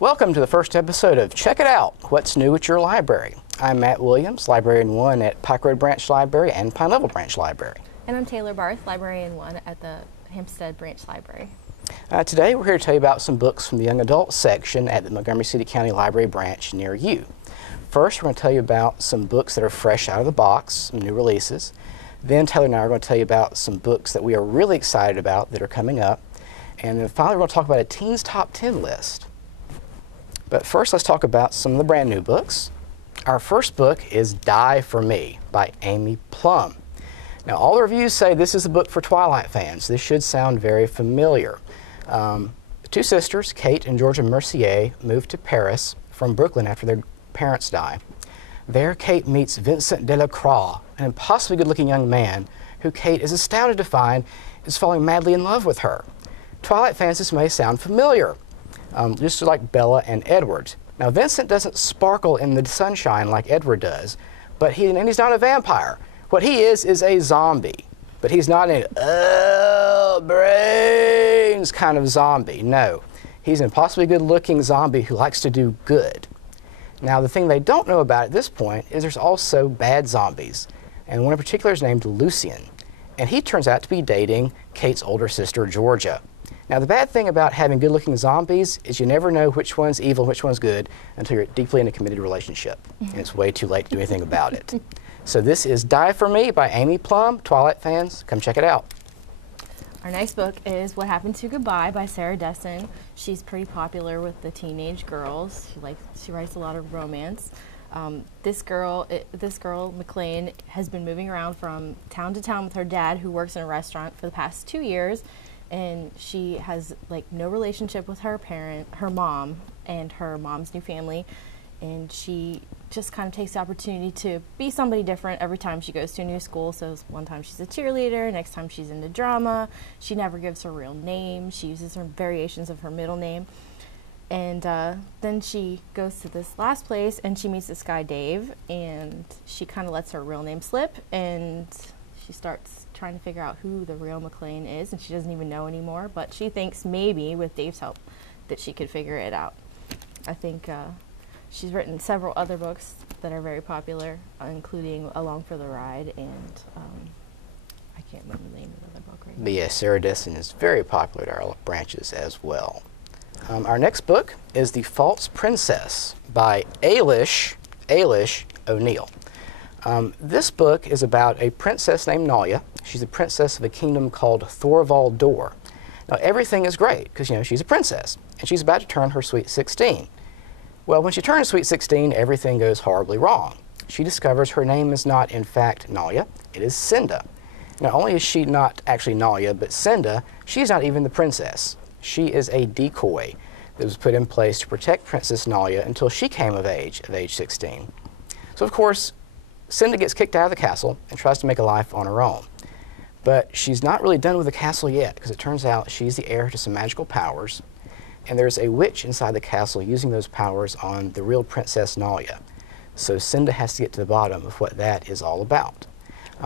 Welcome to the first episode of Check It Out, What's New at Your Library. I'm Matt Williams, Librarian 1 at Pike Road Branch Library and Pine Level Branch Library. And I'm Taylor Barth, Librarian 1 at the Hempstead Branch Library. Today we're here to tell you about some books from the Young Adult section at the Montgomery City County Library branch near you. First, we're going to tell you about some books that are fresh out of the box, some new releases. Then Taylor and I are going to tell you about some books that we are really excited about that are coming up. And then finally, we're going to talk about a Teens Top 10 list. But first, let's talk about some of the brand new books. Our first book is Die for Me by Amy Plum. Now, all the reviews say this is a book for Twilight fans. This should sound very familiar. The two sisters, Kate and Georgia Mercier, moved to Paris from Brooklyn after their parents die. There, Kate meets Vincent Delacroix, an impossibly good-looking young man who Kate is astounded to find is falling madly in love with her. Twilight fans, this may sound familiar. Just like Bella and Edward. Now, Vincent doesn't sparkle in the sunshine like Edward does, but he's not a vampire. What he is a zombie. But he's not an brains kind of zombie. No, he's an impossibly good-looking zombie who likes to do good. Now, the thing they don't know about at this point is there's also bad zombies, and one in particular is named Lucien, and he turns out to be dating Kate's older sister, Georgia. Now, the bad thing about having good-looking zombies is you never know which one's evil and which one's good until you're deeply in a committed relationship, and it's way too late to do anything about it. So this is Die for Me by Amy Plum. Twilight fans, come check it out. Our next book is What Happened to Goodbye by Sarah Dessen. She's pretty popular with the teenage girls. She writes a lot of romance. This girl, McLean, has been moving around from town to town with her dad, who works in a restaurant, for the past 2 years. And she has no relationship with her mom and her mom's new family, and she just kind of takes the opportunity to be somebody different every time she goes to a new school. So one time she's a cheerleader, next time she's into drama. She never gives her real name. She uses her variations of her middle name. And then she goes to this last place and she meets this guy Dave, and she kind of lets her real name slip, and she starts trying to figure out who the real McLean is, and she doesn't even know anymore, but she thinks maybe with Dave's help that she could figure it out. I think she's written several other books that are very popular, including Along for the Ride, and I can't remember the name of the other book right now. But yes, Sarah Dessen is very popular at our branches as well. Our next book is The False Princess by Ailish O'Neill. This book is about a princess named Nalia. She's a princess of a kingdom called Thorvald Door. Now, everything is great because, she's a princess, and she's about to turn her sweet 16. Well, when she turns sweet 16, everything goes horribly wrong. She discovers her name is not, in fact, Nalia. It is Cinda. Not only is she not actually Nalia, but Cinda, she's not even the princess. She is a decoy that was put in place to protect Princess Nalia until she came of age 16. So, of course, Cinda gets kicked out of the castle and tries to make a life on her own. But she's not really done with the castle yet, because it turns out she's the heir to some magical powers, and there's a witch inside the castle using those powers on the real Princess Nalia. So Cinda has to get to the bottom of what that is all about.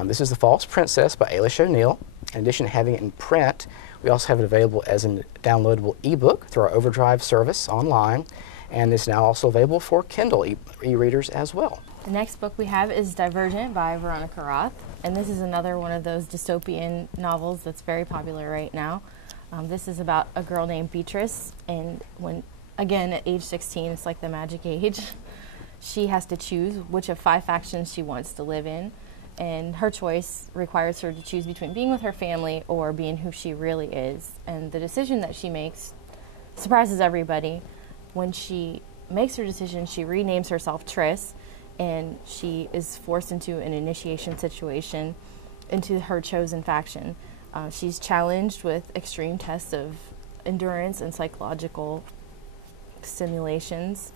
This is The False Princess by Ailish O'Neill. In addition to having it in print, we also have it available as a downloadable ebook through our Overdrive service online, and it's now also available for Kindle e-readers as well. The next book we have is Diversion by Veronica Roth, and this is another one of those dystopian novels that's very popular right now. This is about a girl named Beatrice, and again, at age 16, it's like the magic age. She has to choose which of 5 factions she wants to live in, and her choice requires her to choose between being with her family or being who she really is. And the decision that she makes surprises everybody. When she makes her decision, she renames herself Triss, and she is forced into an initiation situation into her chosen faction. She's challenged with extreme tests of endurance and psychological simulations,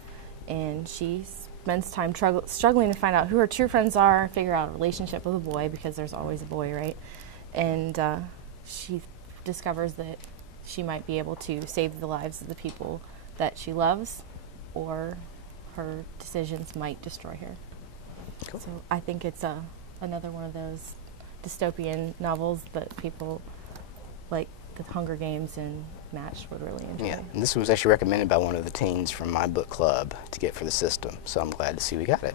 and she spends time struggling to find out who her true friends are, figure out a relationship with a boy, because there's always a boy, right? And she discovers that she might be able to save the lives of the people that she loves, or her decisions might destroy her. Cool. So I think it's another one of those dystopian novels that people like, the Hunger Games and matched would really enjoy. Yeah, and this was actually recommended by one of the teens from my book club to get for the system, so I'm glad to see we got it.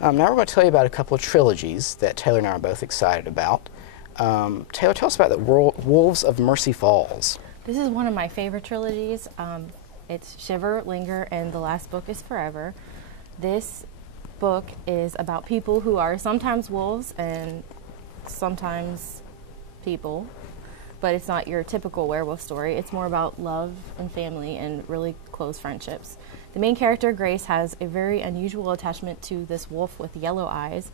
Now we're going to tell you about a couple of trilogies that Taylor and I are both excited about. Taylor, tell us about the Wolves of Mercy Falls. This is one of my favorite trilogies. It's Shiver, Linger, and the last book is Forever. This book is about people who are sometimes wolves and sometimes people, but it's not your typical werewolf story. It's more about love and family and really close friendships. The main character, Grace, has a very unusual attachment to this wolf with yellow eyes,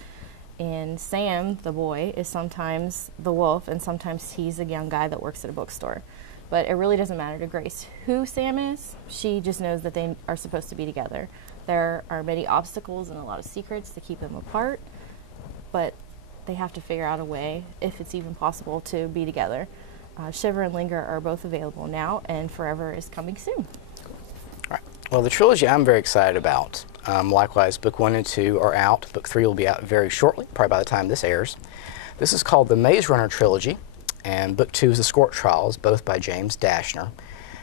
and Sam, the boy, is sometimes the wolf and sometimes he's a young guy that works at a bookstore. But it really doesn't matter to Grace who Sam is. She just knows that they are supposed to be together. There are many obstacles and a lot of secrets to keep them apart, but they have to figure out a way, if it's even possible, to be together. Shiver and Linger are both available now, and Forever is coming soon. All right. Well, the trilogy I'm very excited about. Likewise, book 1 and 2 are out. Book 3 will be out very shortly, probably by the time this airs. This is called the Maze Runner Trilogy, and book 2 is The Scorch Trials, both by James Dashner.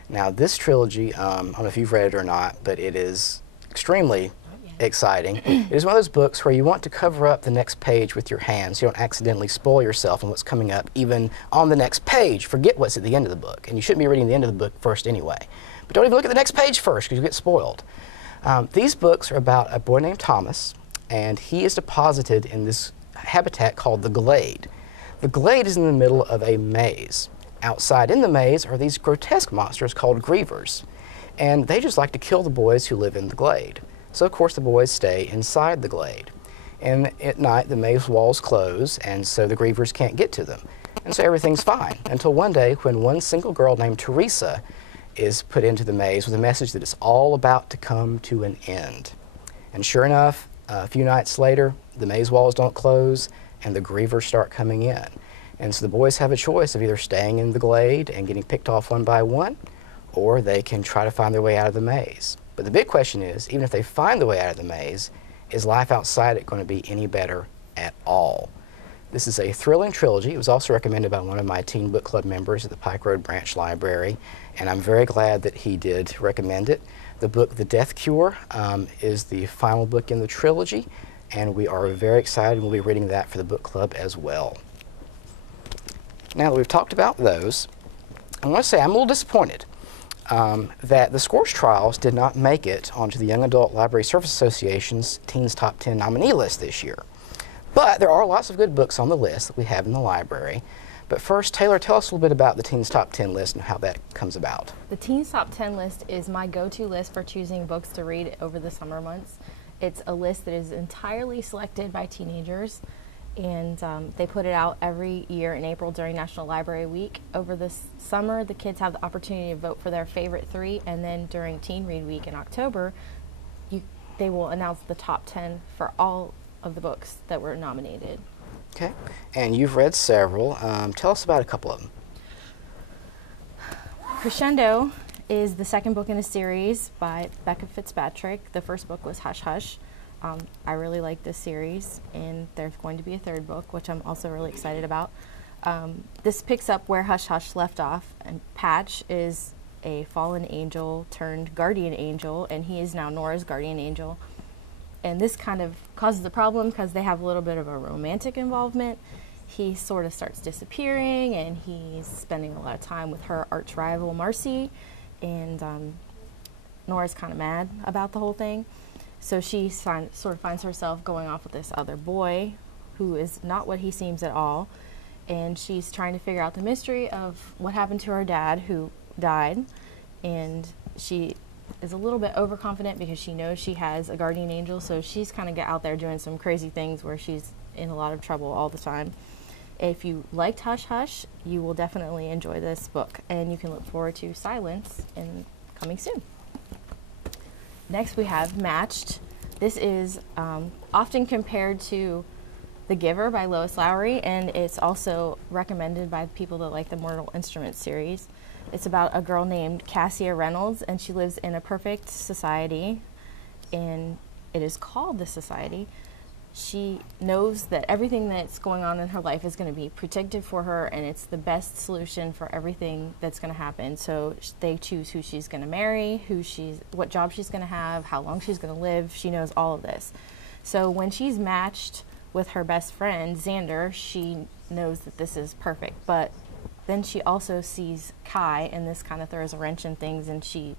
Now, this trilogy, I don't know if you've read it or not, but it is extremely exciting. It is one of those books where you want to cover up the next page with your hands so you don't accidentally spoil yourself on what's coming up even on the next page. Forget what's at the end of the book, and you shouldn't be reading the end of the book first anyway. But don't even look at the next page first because you get spoiled. These books are about a boy named Thomas, and he is deposited in this habitat called the Glade. The Glade is in the middle of a maze. Outside in the maze are these grotesque monsters called grievers, and they just like to kill the boys who live in the Glade. So of course the boys stay inside the Glade. And at night the maze walls close, and so the grievers can't get to them. And so everything's fine until one day when one single girl named Teresa is put into the maze with a message that it's all about to come to an end. And sure enough, a few nights later, the maze walls don't close and the grievers start coming in. And so the boys have a choice of either staying in the Glade and getting picked off one by one, or they can try to find their way out of the maze. But the big question is, even if they find the way out of the maze, is life outside it going to be any better at all? This is a thrilling trilogy. It was also recommended by one of my teen book club members at the Pike Road Branch Library, and I'm very glad that he did recommend it. The book, The Death Cure, is the final book in the trilogy, and we are very excited. We'll be reading that for the book club as well. Now that we've talked about those, I want to say I'm a little disappointed that the Scorch Trials did not make it onto the Young Adult Library Service Association's Teens Top 10 nominee list this year. But there are lots of good books on the list that we have in the library. But first, Taylor, tell us a little bit about the Teens Top 10 list and how that comes about. The Teens Top 10 list is my go-to list for choosing books to read over the summer months. It's a list that is entirely selected by teenagers, and they put it out every year in April during National Library Week. Over the summer, the kids have the opportunity to vote for their favorite 3, and then during Teen Read Week in October, they will announce the top 10 for all of the books that were nominated. Okay, and you've read several. Tell us about a couple of them. Crescendo is the second book in a series by Becca Fitzpatrick. The first book was Hush Hush. I really like this series, and there's going to be a third book, which I'm also really excited about. This picks up where Hush Hush left off, and Patch is a fallen angel turned guardian angel, and he is now Nora's guardian angel. And this kind of causes a problem because they have a little bit of a romantic involvement. He sort of starts disappearing, and he's spending a lot of time with her arch rival, Marcy, and Nora's kind of mad about the whole thing. So she sort of finds herself going off with this other boy who is not what he seems at all, and she's trying to figure out the mystery of what happened to her dad who died, and she is a little bit overconfident because she knows she has a guardian angel, so she's kind of out there doing some crazy things where she's in a lot of trouble all the time. If you liked Hush Hush, you will definitely enjoy this book, and you can look forward to Silence coming soon. Next we have Matched. This is often compared to The Giver by Lois Lowry, and it's also recommended by people that like the Mortal Instruments series. It's about a girl named Cassia Reynolds, and she lives in a perfect society, and it is called The Society. She knows that everything that's going on in her life is going to be protected for her, and it's the best solution for everything that's going to happen. So they choose who she's going to marry, what job she's going to have, how long she's going to live. She knows all of this. So when she's matched with her best friend, Xander, she knows that this is perfect. But then she also sees Kai, and this kind of throws a wrench in things, and she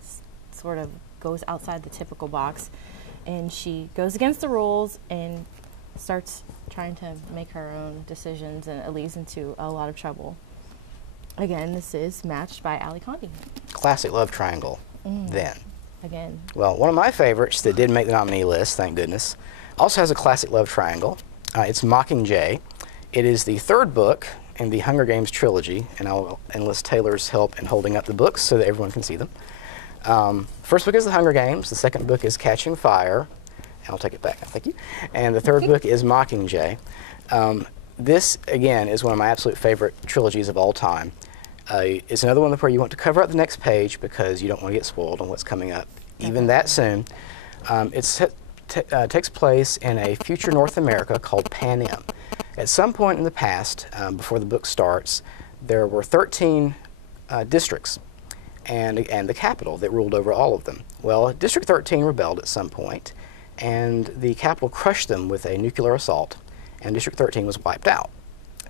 sort of goes outside the typical box. And she goes against the rules and starts trying to make her own decisions, and it leads into a lot of trouble. Again, this is matched by Ali Condi. Classic love triangle, then. Again. Well, one of my favorites that did make the nominee list, thank goodness, also has a classic love triangle. It's Mockingjay. It is the third book in the Hunger Games trilogy, and I'll enlist Taylor's help in holding up the books so that everyone can see them. First book is The Hunger Games. The second book is Catching Fire. I'll take it back, thank you. And the third book is Mockingjay. This, again, is one of my absolute favorite trilogies of all time. It's another one where you want to cover up the next page because you don't want to get spoiled on what's coming up even that soon. It takes place in a future North America called Pan Am. At some point in the past, before the book starts, there were 13 districts and the capital that ruled over all of them. Well, District 13 rebelled at some point, and the capital crushed them with a nuclear assault, and District 13 was wiped out.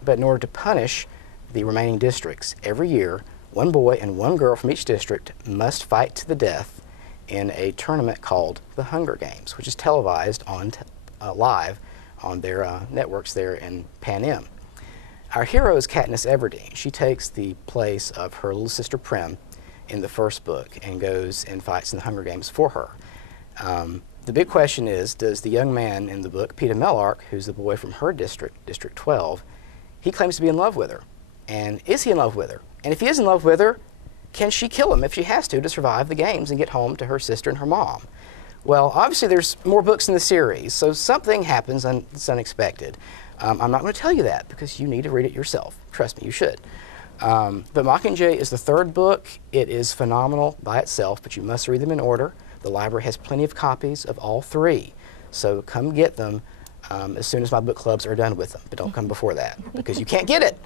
But in order to punish the remaining districts, every year, one boy and one girl from each district must fight to the death in a tournament called the Hunger Games, which is televised on live on their networks there in Pan Am. Our hero is Katniss Everdeen. She takes the place of her little sister Prim in the first book and goes and fights in the Hunger Games for her. The big question is, does the young man in the book, Peeta Mellark, who's the boy from her district, District 12, he claims to be in love with her. And is he in love with her? And if he is in love with her, can she kill him if she has to survive the games and get home to her sister and her mom? Well, obviously there's more books in the series, so something happens that's unexpected. I'm not going to tell you that because you need to read it yourself. Trust me, you should. But Mockingjay is the third book. It is phenomenal by itself, but you must read them in order. The library has plenty of copies of all three, so come get them as soon as my book clubs are done with them. But don't come before that because you can't get it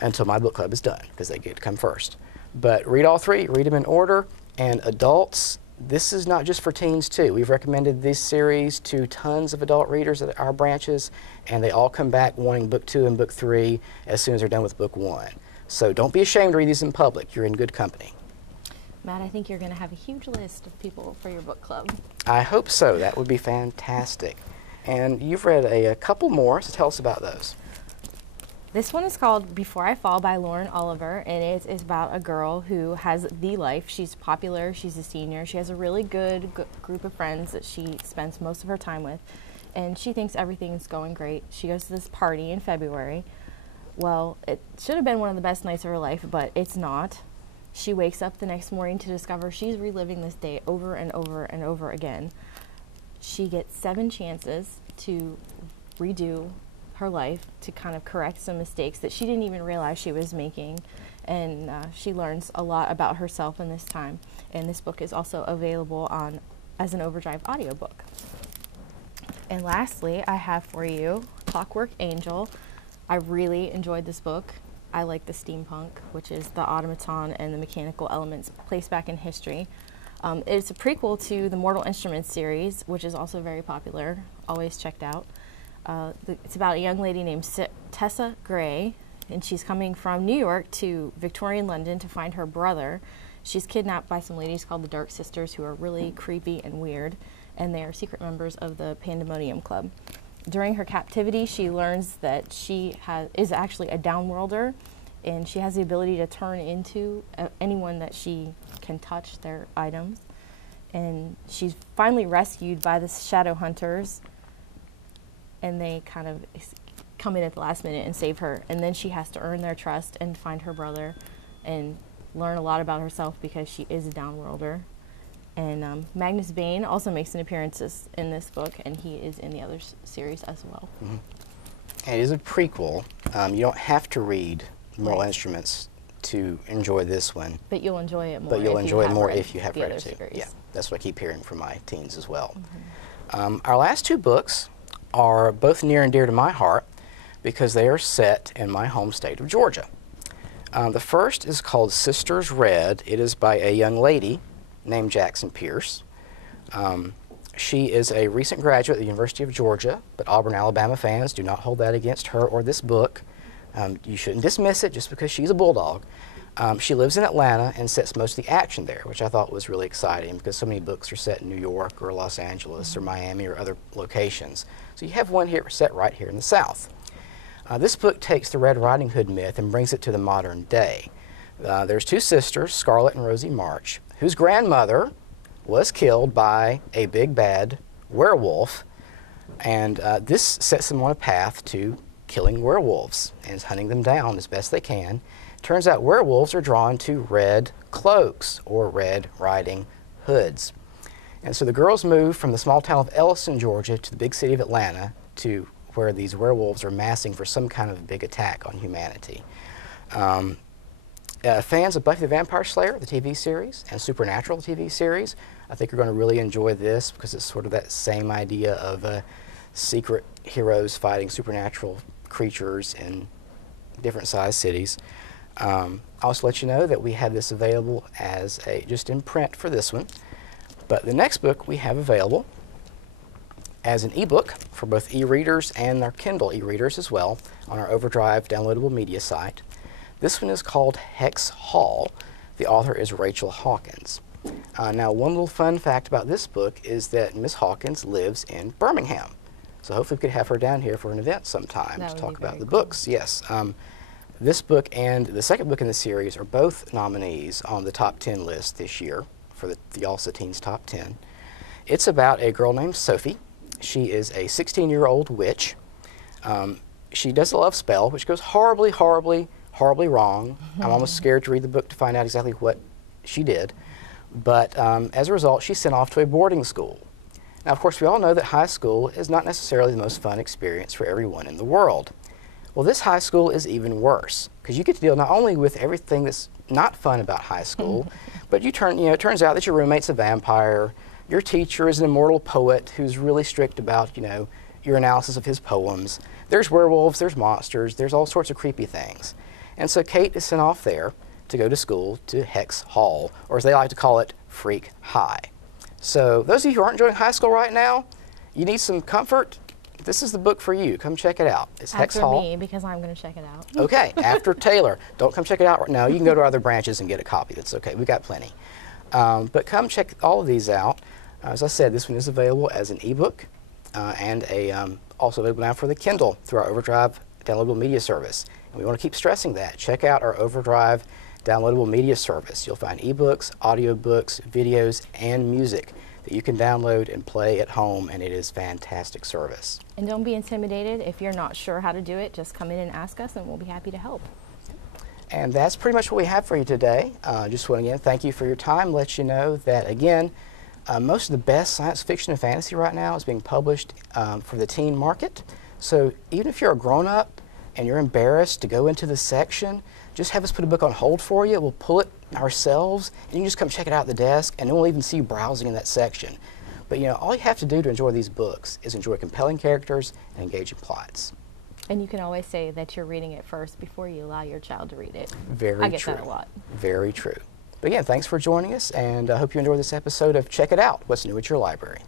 until my book club is done because they get to come first. But read all three, read them in order, and adults, this is not just for teens too. We've recommended this series to tons of adult readers at our branches, and they all come back wanting book 2 and book 3 as soon as they're done with book 1. So don't be ashamed to read these in public. You're in good company. Matt, I think you're going to have a huge list of people for your book club. I hope so. That would be fantastic. And you've read a couple more, so tell us about those. This one is called Before I Fall by Lauren Oliver, and it is about a girl who has the life. She's popular, she's a senior, she has a really good group of friends that she spends most of her time with, and she thinks everything's going great. She goes to this party in February. Well, it should have been one of the best nights of her life, but it's not. She wakes up the next morning to discover she's reliving this day over and over and over again. She gets 7 chances to redo her life, to kind of correct some mistakes that she didn't even realize she was making, and she learns a lot about herself in this time. And this book is also available as an Overdrive audiobook. And lastly, I have for you Clockwork Angel. I really enjoyed this book. I like the steampunk, which is the automaton and the mechanical elements placed back in history. It's a prequel to the Mortal Instruments series, which is also very popular, always checked out. It's about a young lady named Tessa Gray, and she's coming from New York to Victorian London to find her brother. She's kidnapped by some ladies called the Dark Sisters, who are really creepy and weird, and they are secret members of the Pandemonium Club. During her captivity, she learns that she is actually a downworlder, and she has the ability to turn into anyone that she can touch their items. And she's finally rescued by the shadow hunters, and they kind of come in at the last minute and save her. And then she has to earn their trust and find her brother and learn a lot about herself because she is a downworlder. And Magnus Bane also makes an appearance in this book, and he is in the other series as well. Mm-hmm. And it is a prequel. You don't have to read Mortal Instruments to enjoy this one. But you'll enjoy it more. But you'll enjoy it more if you have read it too. Series. Yeah, that's what I keep hearing from my teens as well. Mm-hmm. Our last 2 books are both near and dear to my heart because they are set in my home state of Georgia. The first is called Sisters Red. It is by a young lady named Jackson Pierce. She is a recent graduate at the University of Georgia, but Auburn, Alabama fans do not hold that against her or this book. You shouldn't dismiss it just because she's a Bulldog. She lives in Atlanta and sets most of the action there, which I thought was really exciting because so many books are set in New York or Los Angeles or Miami or other locations. So you have one here set right here in the South. This book takes the Red Riding Hood myth and brings it to the modern day. There's two sisters, Scarlet and Rosie March, whose grandmother was killed by a big bad werewolf, and this sets them on a path to killing werewolves and hunting them down as best they can. Turns out werewolves are drawn to red cloaks or Red Riding Hoods. And so the girls move from the small town of Ellison, Georgia to the big city of Atlanta to where these werewolves are massing for some kind of big attack on humanity. Fans of Buffy the Vampire Slayer, the TV series, and Supernatural, the TV series, I think you're going to really enjoy this because it's sort of that same idea of secret heroes fighting supernatural creatures in different sized cities. I'll also let you know that we have this available as just in print for this one. But the next book we have available as an ebook for both e-readers and our Kindle e-readers as well on our Overdrive downloadable media site. This one is called Hex Hall. The author is Rachel Hawkins. Now, one little fun fact about this book is that Miss Hawkins lives in Birmingham. So hopefully we could have her down here for an event sometime to talk about the books. Yes. This book and the second book in the series are both nominees on the top 10 list this year for the Y'Alsa Teens Top 10. It's about a girl named Sophie. She is a 16-year-old witch. She does a love spell, which goes horribly, horribly, horribly wrong. I'm almost scared to read the book to find out exactly what she did. But as a result, she's sent off to a boarding school. Now, of course, we all know that high school is not necessarily the most fun experience for everyone in the world. Well, this high school is even worse because you get to deal not only with everything that's not fun about high school, but it turns out that your roommate's a vampire. Your teacher is an immortal poet who's really strict about, your analysis of his poems. There's werewolves, there's monsters, there's all sorts of creepy things. And so Kate is sent off there to go to school to Hex Hall, or as they like to call it, Freak High. So those of you who aren't enjoying high school right now, you need some comfort, this is the book for you. Come check it out. It's Hex Hall. After me, because I'm going to check it out. Okay, after Taylor. Don't come check it out right now. You can go to our other branches and get a copy. That's okay. We've got plenty. But come check all of these out. As I said, this one is available as an ebook and also available now for the Kindle through our Overdrive downloadable media service. And we want to keep stressing that. Check out our Overdrive downloadable media service. You'll find ebooks, audiobooks, videos, and music that you can download and play at home, and it is fantastic service. And don't be intimidated. If you're not sure how to do it, just come in and ask us, and we'll be happy to help. And that's pretty much what we have for you today. Just want to again thank you for your time. Let you know that again, most of the best science fiction and fantasy right now is being published for the teen market. So even if you're a grown-up and you're embarrassed to go into the section, just have us put a book on hold for you. We'll pull it ourselves, and you can just come check it out at the desk, and we'll even see you browsing in that section. But all you have to do to enjoy these books is enjoy compelling characters and engaging plots. And you can always say that you're reading it first before you allow your child to read it. Very true. I get that a lot. Very true. But again, thanks for joining us, and I hope you enjoyed this episode of Check It Out, What's New at Your Library.